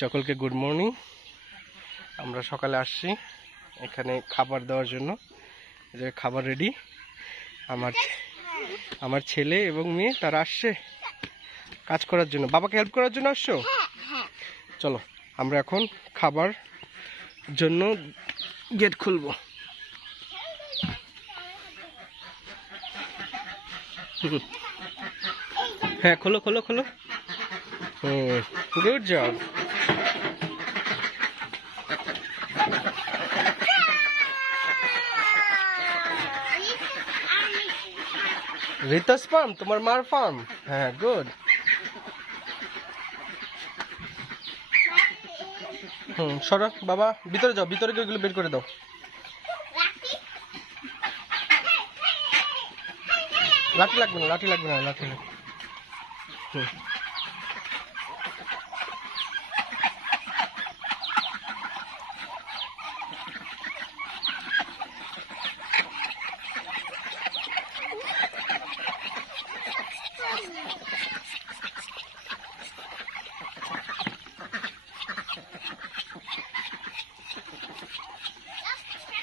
সকলকে good morning. আমরা সকালে আসছি এখানে খাবার দেওয়ার জন্য। যে খাবার রেডি, আমার ছেলে এবং মেয়ে তারা আসছে কাজ করার জন্য। বাবাকে হেল্প করার জন্য আসছো? চলো আমরা এখন খাবার জন্য গেট খুলবো। হ্যাঁ, খোলো খোলো খোলো। Good job. রিতাস ফার্ম, তোমার মার ফার্ম? হ্যাঁ, গুড। সরো বাবা, ভিতরে যাও, ভিতরে গিয়ে ওইগুলো বের করে দাও। লাঠি লাগবে না, লাঠি লাগবে না, লাঠি লাগবে।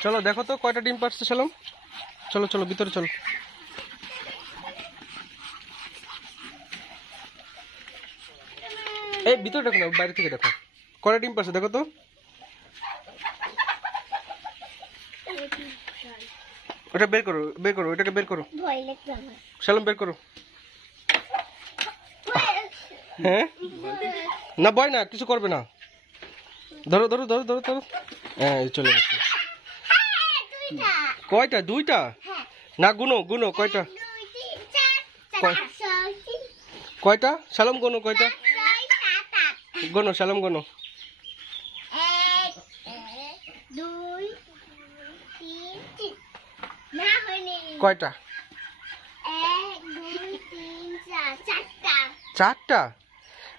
চলো দেখো তো কয়টা ডিম পারছে সালাম। চলো চলো ভিতরে চলো। এই ভিতরে দেখো না, বাইরে থেকে দেখো কয়টা ডিম পারছে দেখো তো। ওটা বের করো, বের করো, ওটাকে বের করো। সালাম বের করো। হ্যাঁ না, ভয় না, কিছু করবে না। ধরো ধরো ধরো ধরো ধরো। হ্যাঁ চলে গেছে। কয়টা? দুইটা? না গুনো গুনো কয়টা? কয়টা সালাম গোনো? কয়টা গোনো সালাম গোনো? কয়টা? চারটা।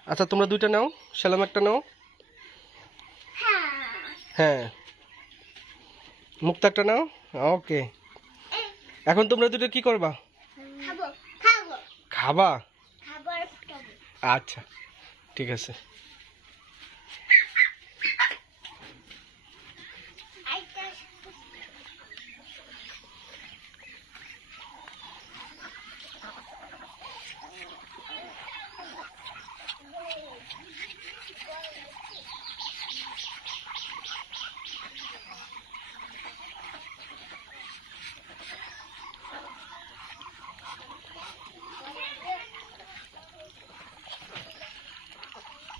আচ্ছা তোমরা দুইটা নাও, সালাম একটা নাও। হ্যাঁ, মুক্তা একটা নাও। ওকে, এখন তোমরা দুটো কি করবা? খাবা? আচ্ছা ঠিক আছে।